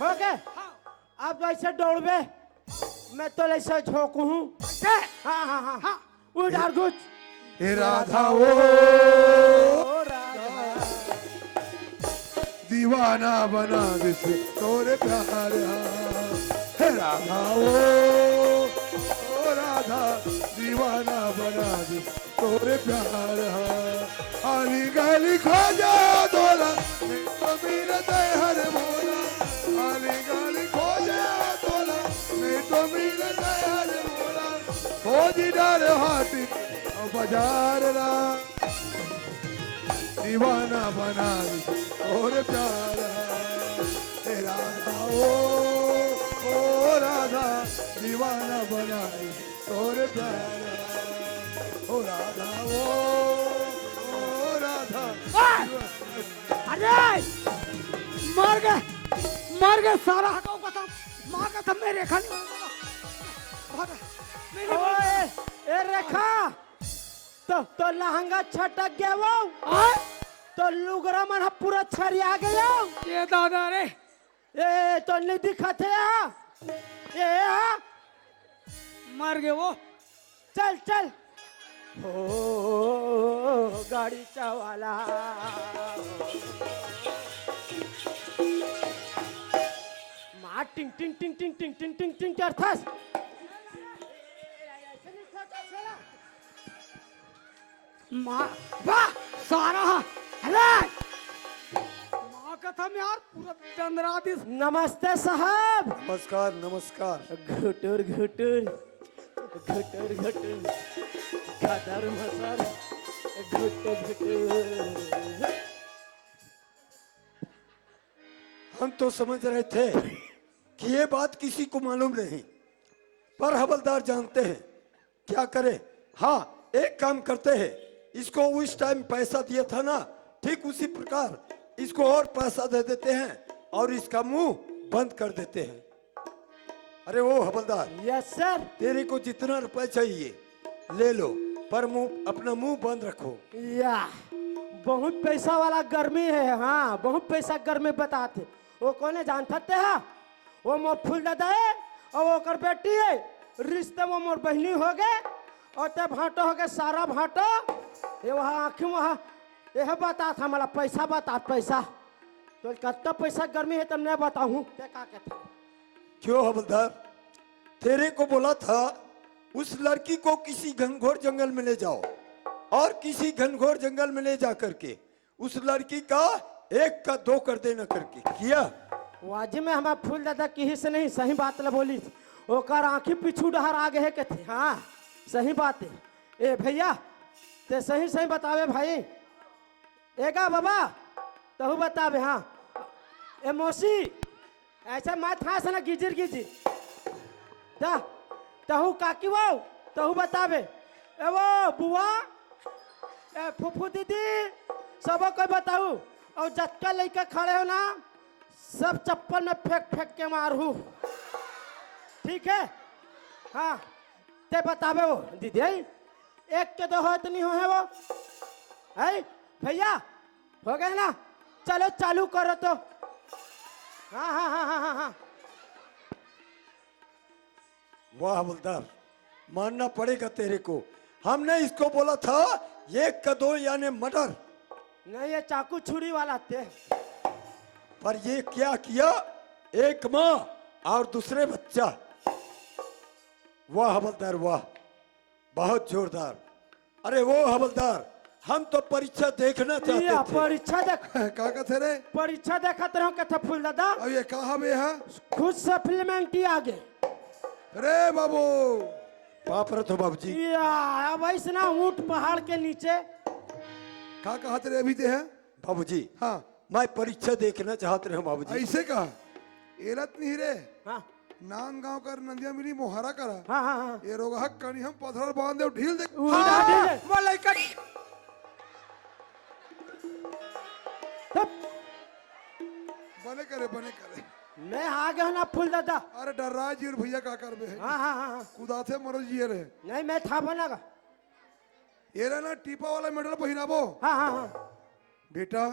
हो गए। हाँ अब ऐसे दौड़बे मैं तो ऐसे झोंकू हूँ। ऐसे हाँ हाँ हाँ हाँ उधर कुछ हे राधा ओ ओ राधा दीवाना बना दे तोरे प्यार हे राधा ओ राधा दीवाना बना दे तोरे प्यार आली गली खो जा दोला नहीं तो मिलते हर मोला आली गली खो जा दोला नहीं तो मिलते हर मोला खोजी डाल हाथी और बाजार रा दीवाना बना दे और प्यार हे राधा ओ राधा दीवाना बना दे और प्यार ओ राधा ओ राधा अरे मर गए सारा हटाओ कसम माँ कसम में रेखा नहीं भागा मेरी ओए ए रेखा तो लहंगा छटक गया वो आए तो लुगरा मन पूरा छरिया गया। ये दादा रे ए तो नहीं दिखत है ये मर गए वो। चल चल हो गाड़ी चवाला माँ टिंग टिंग टिंग टिंग टिंग टिंग टिंग टिंग करथस। माँ वाह सारा अरे माँ कसम यार पूरा चंद्रा दिस। नमस्ते साहब। नमस्कार नमस्कार। घुटुर घुटुर घुटुर घुटुर खदर मसर घुटुर घुटुर। हम तो समझ रहे थे कि ये बात किसी को मालूम नहीं, पर हवलदार जानते हैं। क्या करें? हाँ एक काम करते हैं, इसको उस टाइम पैसा दिया था ना, ठीक उसी प्रकार इसको और पैसा दे देते हैं और इसका मुंह बंद कर देते हैं। अरे वो हवलदार, यस सर। तेरे को जितना रुपए चाहिए ले लो, पर मुंह अपना मुंह बंद रखो। या बहुत पैसा वाला गर्मी है। हाँ बहुत पैसा गर्मी बताते वो कोने जान सकते हैं। वो मोर फूल दादा है और वो कर बेटी है। रिश्ते वो मोर बहनी हो गए और ते भाटो हो गए सारा भाटो। ये वहाँ आँखी वहाँ यह बता था मला पैसा बता पैसा तो कितना पैसा गर्मी है तब नहीं बताऊँ ते का कहते। क्यों हवलदार, तेरे को बोला था उस लड़की को किसी घनघोर जंगल में ले जाओ और किसी घनघोर जंगल में ले जा करके उस लड़की का एक का दो कर देना करके किया। वाजी में हमारा फूल दादा की से नहीं सही बात ल बोली। ओकर आँखी पिछू डहर आगे है के थे। हाँ सही बात है। ए भैया ते सही सही बतावे भाई। एगा बाबा तहु बतावे। हाँ ए मौसी ऐसा मत हाँ से ना गिजिर गिजिर तहु काकी वो तहु बतावे। ए वो बुआ ए फुफू दीदी सबो कोई बताऊ और जत्का लेके खड़े हो ना सब चप्पल में फेंक फेंक के मारू ठीक है हाँ ते बतावे वो दीदी एक के दो होत नहीं हो है वो है भैया हो गए ना चलो चालू करो तो हाँ हाँ हाँ हाँ हाँ हाँ वाह हवलदार, मानना पड़ेगा तेरे को। हमने इसको बोला था ये कदो यानी मर्डर, नहीं ये चाकू छुरी वाला थे पर ये क्या किया, एक माँ और दूसरे बच्चा। वाह हवलदार वाह, बहुत जोरदार। अरे वो हवलदार, हम तो परीक्षा देखना ये चाहते थे। परीक्षा देख का कहते रे परीक्षा देखत रहो कथा फूल दादा अब ये कहा बे है खुद सप्लीमेंट ही आगे रे बाबू पाप रथो बाबूजी। या अब ऐसे ना ऊंट पहाड़ के नीचे का कहा तेरे अभी ते है बाबूजी हाँ मैं परीक्षा देखना चाहते रहे बाबूजी। ऐसे कहा एरत नहीं रे हाँ नान गांव कर नंदिया मिली मोहरा करा हाँ हाँ हाँ ये रोग हक कनी हम पत्थर बांध दे ढील दे उड़ा ढीले। वो लड़का तब बने करे मैं आ गया ना फूल दादा अरे डर रहा है जी और भैया का कर बे है हाँ हाँ हाँ हाँ। कुदा थे मरो जी रे नहीं मैं था बनागा ये रे ना टीपा वाला मेडल पहिनाबो हाँ हाँ हाँ बेटा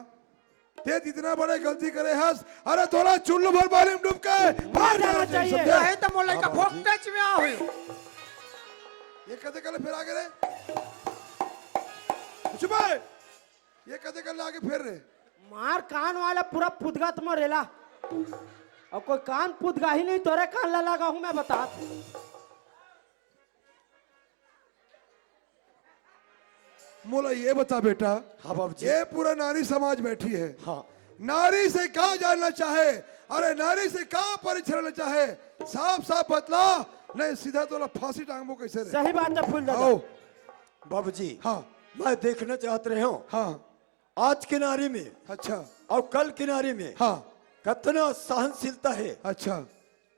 ते इतना बड़े गलती करे हस अरे थोड़ा चुल्लू भर पानी में डूब के मार जाना देना चाहिए। समझे? नहीं तो वो लड़का भोग टच में आओ ये कदे कल फिर आगे रे कुछ भाई ये कदे कल आगे फिर रे मार कान वाला पूरा पुदगत में रेला और कोई कान पुदगा ही नहीं तोरे कान ला लगा हूं मैं बता मोला ये बता बेटा हाँ बाबूजी। ये पूरा नारी समाज बैठी है हाँ नारी से क्या जानना चाहे अरे नारी से क्या परिचरण चाहे साफ साफ बतला नहीं सीधा तो फांसी टांगबो कैसे रे सही बात है फूल दादा आओ बाबूजी हाँ मैं देखना चाहते रहे हूँ हाँ आज की नारी में अच्छा और कल की नारी में हाँ कितना सहनशीलता है, अच्छा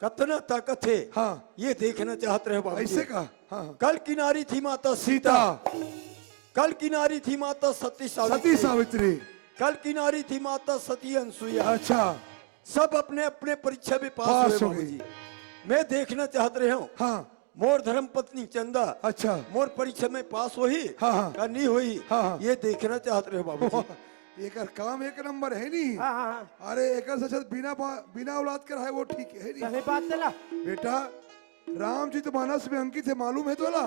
कितना ताकत है, हाँ ये देखना चाहते रहे बाबूजी। ऐसे कहा हाँ हाँ। कल की नारी थी माता सीता, सीता कल की नारी थी माता सती सती सावित्री, सावित्री कल की नारी थी माता सती अनसुईया। अच्छा सब अपने अपने परीक्षा में पास पास हुए हो गई। बाबूजी। मैं देखना चाहते रहे हूँ हाँ मोर धर्म पत्नी चंदा अच्छा मोर परीक्षा में पास हुई हाँ, हाँ। का नहीं हुई, हाँ, हाँ। ये देखना चाहते रहे बाबूजी। एक काम एक नंबर है नहीं हाँ हाँ हाँ अरे एक से बिना औलाद कर है वो ठीक है नहीं सही बात है ना बेटा राम जी तो मानस में अंकित है मालूम है तोला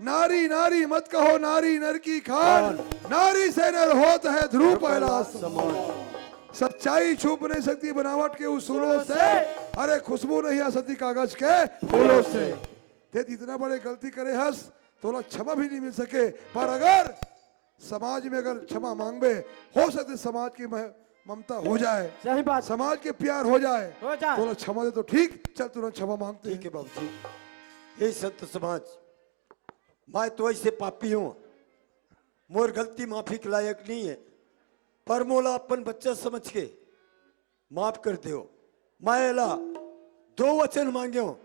नारी नारी मत कहो नारी नर की खान नारी से नर होता है ध्रुव पहला समान सच्चाई छुप नहीं सकती बनावट के उसूलों से अरे खुशबू नहीं आ सकती कागज के फूलों से ते इतना बड़े गलती करे हंस तोला क्षमा भी नहीं मिल सके पर अगर समाज में अगर क्षमा मांगबे हो सकते समाज की ममता हो जाए सही बात समाज के प्यार हो जाए हो जाए तोला क्षमा दे तो ठीक चल तुरंत क्षमा मांगते ठीक हैं है बाबूजी। हे संत समाज, मैं तो ऐसे पापी हूँ, मोर गलती माफी के लायक नहीं है, पर मोला अपन बच्चा समझ के माफ कर दो। मैं एला 2 वचन मांगे हूँ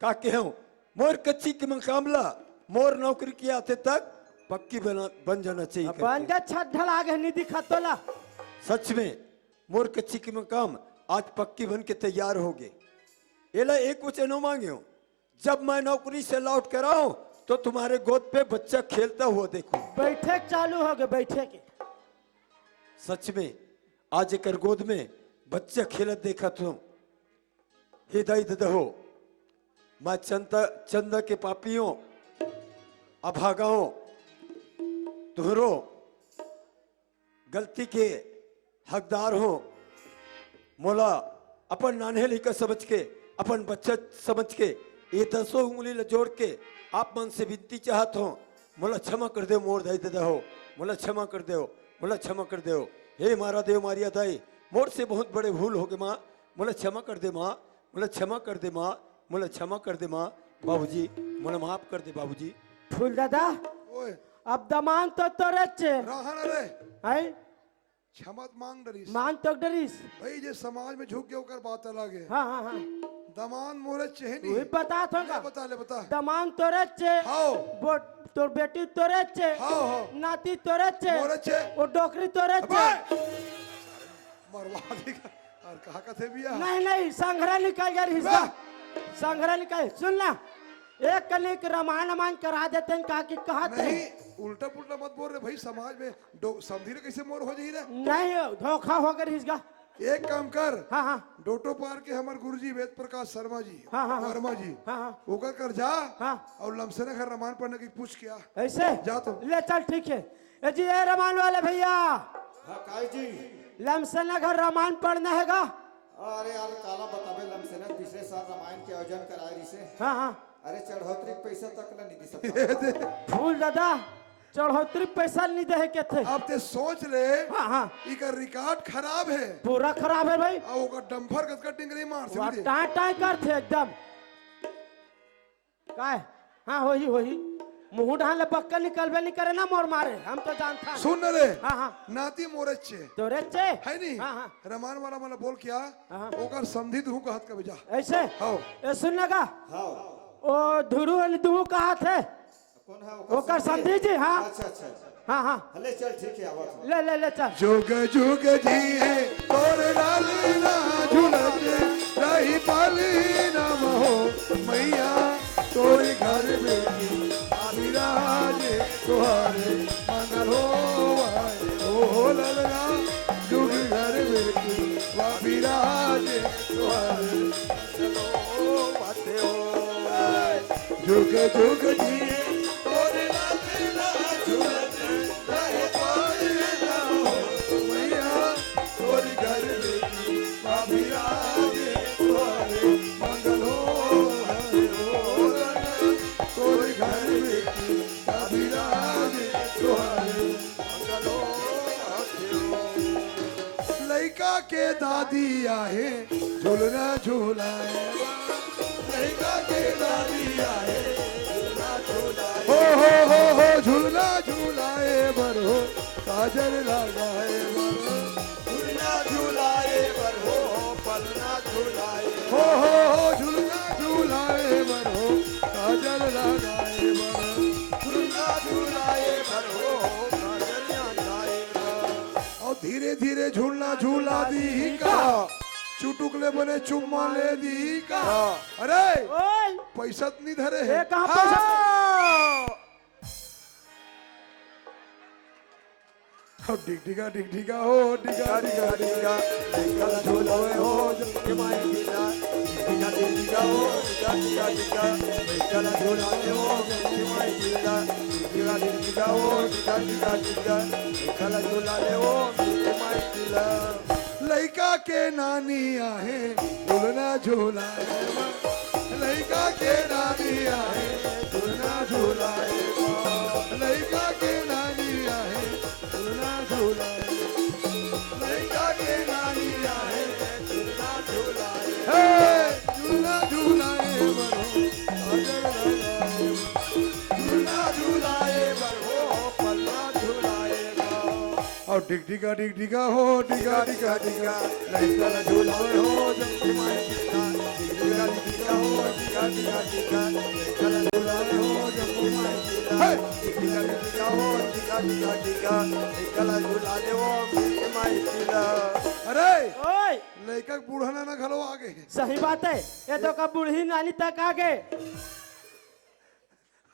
का के हूँ मोर कच्ची के मुकाबला मोर नौकरी की आते तक पक्की बन जाना चाहिए करके। बंजा छत ढला के नहीं दिखा तोला सच में मोर कच्ची की मकाम आज पक्की बन के तैयार हो गए। एला एक वचन मांगे हूं, जब मैं नौकरी से लौट कर आऊं तो तुम्हारे गोद पे बच्चा खेलता हुआ देखूं। बैठे चालू हो गए बैठे के सच में आज एक गोद में बच्चा खेलत देखा तो हिदायत दहो। मैं चंदा के पापियों अभागाओं तुहरो गलती के हकदार हो। मोला अपन नान्हे लिखा समझ के अपन बच्चा समझ के ये 10 उंगली जोड़ के आप मन से विनती चाहत हो, मोला क्षमा कर दो मोर दाई दादा हो, मोला क्षमा कर दो, मोला क्षमा कर दो। हे मारा देव मारिया दाई, मोर से बहुत बड़े भूल हो गए माँ, मोला क्षमा कर दे माँ, मोला क्षमा कर दे माँ, मोला क्षमा कर दे माँ। बाबूजी मोला माफ कर दे बाबूजी। फूल दादा ओए अब दमान तो तोरे चे राहन रे है क्षमा मांग डरीस मान तो डरीस भाई जे समाज में झुक के होकर बात अलग है हाँ हाँ हाँ दमान मोरे चेहनी वही बता क्या था बता ले बता दमान तोरे चे हाओ वो তোর বেটি তোরে ছে हाँ हाँ নাতি তোরে ছে मोरे छे ও ডোকরি তোরে ছে अबे! मरवा देगा और कहा का थे बिया नहीं नहीं संघरा निकल गया हिस्सा संघरा निकल सुन ना एक कनिक रामायण रामायण करा देते हैं कहा कि कहा थे नहीं उल्टा पुल्टा मत बोल रहे भाई समाज में समझी रे कैसे मोर हो जाई रे नहीं धोखा हो गया हिस्सा एक काम कर हाँ हाँ डोटो पार के हमार गुरुजी वेद प्रकाश शर्मा जी हाँ, हाँ, हाँ। वर्मा जी हाँ हाँ ओकर कर जा हाँ और लमसने घर रामायण पढ़ने की पूछ किया ऐसे जा तो ले चल ठीक है ए जी ए रामायण वाले भैया हाँ काय जी लमसना घर रामायण पढ़ना हैगा अरे यार काला बताबे लमसेना तीसरे साल रामायण के आयोजन कराए रिसे हाँ हाँ अरे चढ़ोतरी के पैसा तक ला नहीं दी सकता फूल दादा चढ़ोतरी पैसा नहीं दे के थे अब ते सोच ले हाँ हाँ इका रिकॉर्ड खराब है पूरा खराब है भाई और ओकर डंफर कस टिंगरी मार वहाँ से टाई टाई करते एकदम काय हाँ वही वही मुंह ढाले बक्का निकलबे नहीं करे ना मोर मारे हम तो जानता हैं। सुन रे हाँ हाँ नाती मोरे छे तोरे चे है नहीं हाँ हाँ रामायण वाला मला बोल किया हाँ। ओकर समझी तू कहत का बेजा ऐसे हां ए सुनने का हाँ ओ धुरु वाली दुहु कहा थे कौन है ओकर समझी जी हाँ अच्छा अच्छा हाँ हाँ हले चल ठीक है आवत ले ले ले चल जुग जुग जी है तोर डाली ना झुलत रही पाली ना हो मैया तोरे घर में विराजे तोहारे मंगल हो ओ ललना जुग घर में विराजे तोहारे चलो बाते हो जुग जुग जी तोरे डाली ना झुलत रही पाली ना हो मैया तोरे घर में विराजे तोहारे मंगल हो तोरे घर में विराजे तोहारे मंगल हो लइका के दादी आहे झूलना झूलाए लइका के दादी आहे झूलना झूलाए हो झूलना झूलाए बरो काजल लगाए बरो झूलना झूलाए बरो पलना झूलाए हो झूलना झूलाए बरो काजल लगाए बरो झूलना झूलाए बरो काजल लगाए बरो और धीरे धीरे झूलना झूला दी का चुटुकले बने चुम्मा ले दी का अरे ओए पैसा नहीं धरे ये है कहाँ पैसा डिग डिगा हो डिगा डिगा डिगा डिगा झूलो हो जब माई डिगा डिगा डिगा हो डिगा डिगा डिगा डिगा झूलो हो जब माई डिगा डिगा डिगा हो डिगा डिगा डिगा डिगा झूलो हो जब माई डिगा लइका के नानी आहे झूलना झूलाए लइका के नानी आहे झूलना झूलाए लइका के नानी आहे झूलना झूलाए लइका के नानी आहे झूलना झूलाए हे झूलना झूलाए बरो अजर लगाए झूलना झूलाए बरो पल्ला झूलाए और डिग डिगा हो डिगा डिगा डिगा लइका झूलाए हो जब माई डिगा डिगा डिगा हो डिगा डिगा डिगा लइका झूलाए हो जब माई डिगा डिगा डिगा हो डिगा डिगा डिगा लइका झूलाए हो जब माई डिगा अरे ओए लइका बूढ़ा ना घलो आगे सही बात है ये तो का बूढ़ी नानी तक आ गए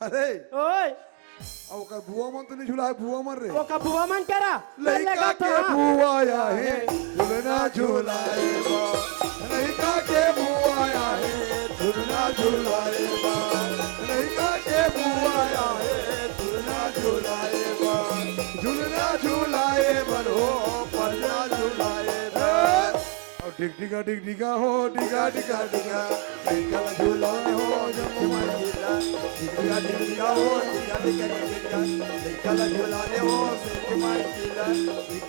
अरे ओए अब का बुआ मन तो नहीं झुलाए बुआ मर रे वो का बुआ मन करा लइका के बुआ आया है झूलना झूलाए बा लइका के बुआ आया है झूलना झूलाए बा लइका के बुआ आया है झूलना झूलाए बा झूलना झूलाए बरो पल्ला झूलाए बा और डिग डिगा हो डिगा डिगा डिगा लइका झूलाए हो जब माई डिगा डिगा डिगा हो डिगा डिगा डिगा लइका झूलाए हो जब माई डिगा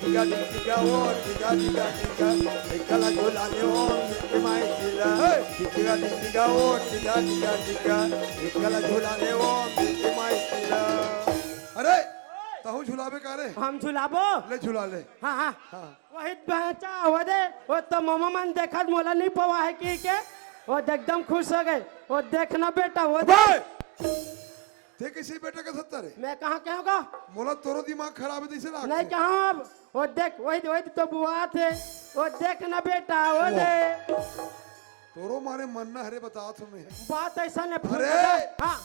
डिगा डिगा हो डिगा डिगा डिगा लइका झूलाए हो जब माई डिगा डिगा डिगा हो डिगा डिगा डिगा लइका झूलाए हो जब माई डिगा अरे ताहू झुलाबे का रे हम झुलाबो ले झुला ले हाँ हाँ वही बच्चा हो दे वो तो मामा मन देखा मोला नहीं पवा है कि के वो एकदम खुश हो गए वो देखना बेटा वो दे थे कैसे बेटा का 70 है मैं कहाँ क्या होगा मोला तोरो दिमाग खराब है तैसे लाग नहीं कहाँ अब वो देख वही वही तो बुआ थे वो देख ना बेटा वो दे तोरो मारे मनना हरे बता तुम्हें बात ऐसा ने फूल अरे! दादा हाँ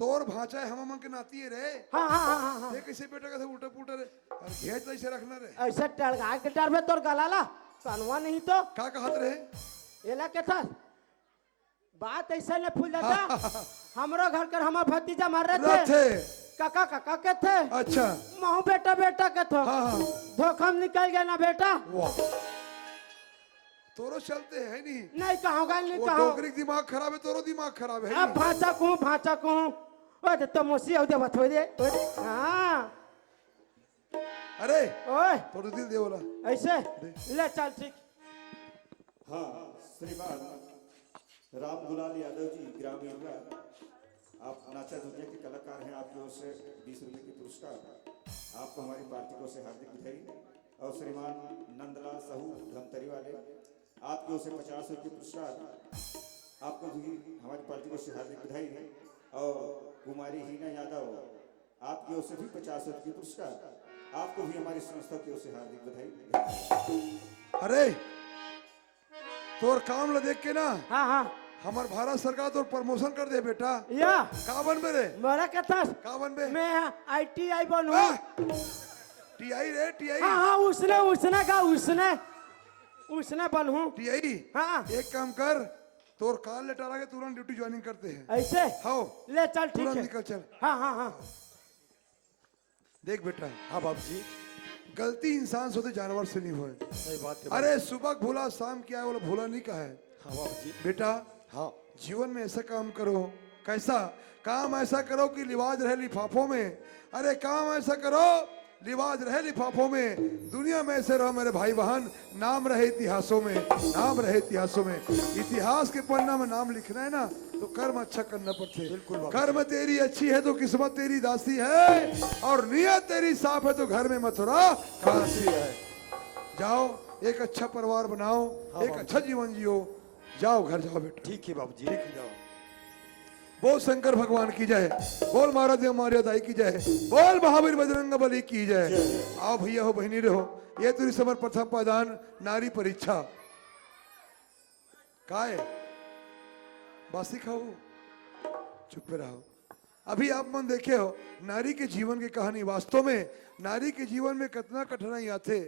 तोर भांचा है हम के नाती है रे हाँ हाँ हाँ हाँ हाँ थे कैसे बेटा का उल्टा पुल्टा रे और घेच ऐसे रखना रे ऐसे टड़गा के डर में तोर गलाला कानवा नहीं तो का कहत रहे एला के था बात ऐसा ने फूल दादा हमरो घर कर हमार भतीजा मार रहे थे थे काका काका के थे अच्छा महू बेटा बेटा के थे हाँ हाँ धोखा में निकल गया ना बेटा वाह तोरो चलते है नहीं नहीं कहोगा नहीं वो कहो डोकरी का दिमाग खराब है तोरो दिमाग खराब है अब भाचा कहूँ ओए तो मोसी हो दे बत हो दे हाँ अरे ओए तोरो दिल दे बोला ऐसे ले चल ठीक हाँ श्रीमान राम गुलाल यादव जी ग्राम युवा आप नाचा दुनिया के कलाकार हैं आपकी ओर से 20 रुपए की पुरस्कार आपको हमारी पार्टी को से हार्दिक बधाई और श्रीमान नंदलाल साहू धमतरी वाले आपकी ओर से 50 रुपये पुरस्कार आपको भी हमारी पार्टी को से हार्दिक बधाई है और कुमारी हीना यादव आपकी ओर से भी 50 रुपये पुरस्कार आपको भी हमारी संस्था की ओर से हार्दिक बधाई। अरे तोर काम ला देख के ना हाँ हाँ हमार भारत सरकार तो प्रमोशन कर दे बेटा या का बन बे रे मेरा क्या था का बन बे मैं ITI बनूं टीआई रे टीआई हाँ हाँ उसने कहा उसने बनूं टीआई हाँ एक काम कर तोर कान लेटा के तुरंत ड्यूटी ज्वाइनिंग करते हैं ऐसे हाँ ले चल ठीक तुरंत है निकल चल हाँ हाँ हाँ देख बेटा हाँ बाबू जी गलती इंसान से होते जानवर से नहीं हुए सही बात है अरे सुबह भूला शाम क्या है बोला भूला नहीं कहा है हाँ बाबू जी बेटा हाँ जीवन में ऐसा काम करो कैसा काम ऐसा करो कि लिवाज रहे लिफाफों में अरे काम ऐसा करो लिवाज रहे लिफाफों में दुनिया में ऐसे रहो मेरे भाई बहन नाम रहे इतिहासों में नाम रहे इतिहासों में इतिहास के पन्ना में नाम लिखना है ना तो कर्म अच्छा करना पड़ते बिल्कुल बाबा। कर्म तेरी अच्छी है तो किस्मत तेरी दासी है और नियत तेरी साफ है तो घर में मथुरा काशी है जाओ एक अच्छा परिवार बनाओ एक अच्छा जीवन जियो जाओ घर जाओ बेटा ठीक है बाबू जी ठीक है जाओ बोल शंकर भगवान की जय बोल महाराज देव मारिया दाई की जय बोल महावीर बजरंग बली की जय आओ भैया हो बहनी रहो ये तुरी समर प्रथम पादान नारी परीक्षा काय बासी खाओ चुप रहो अभी आप मन देखे हो नारी के जीवन की कहानी वास्तव में नारी के जीवन में कितना कठिनाई आते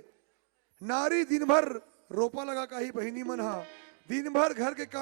नारी दिन भर रोपा लगा का ही बहिनी मन हा दिन भर घर के काम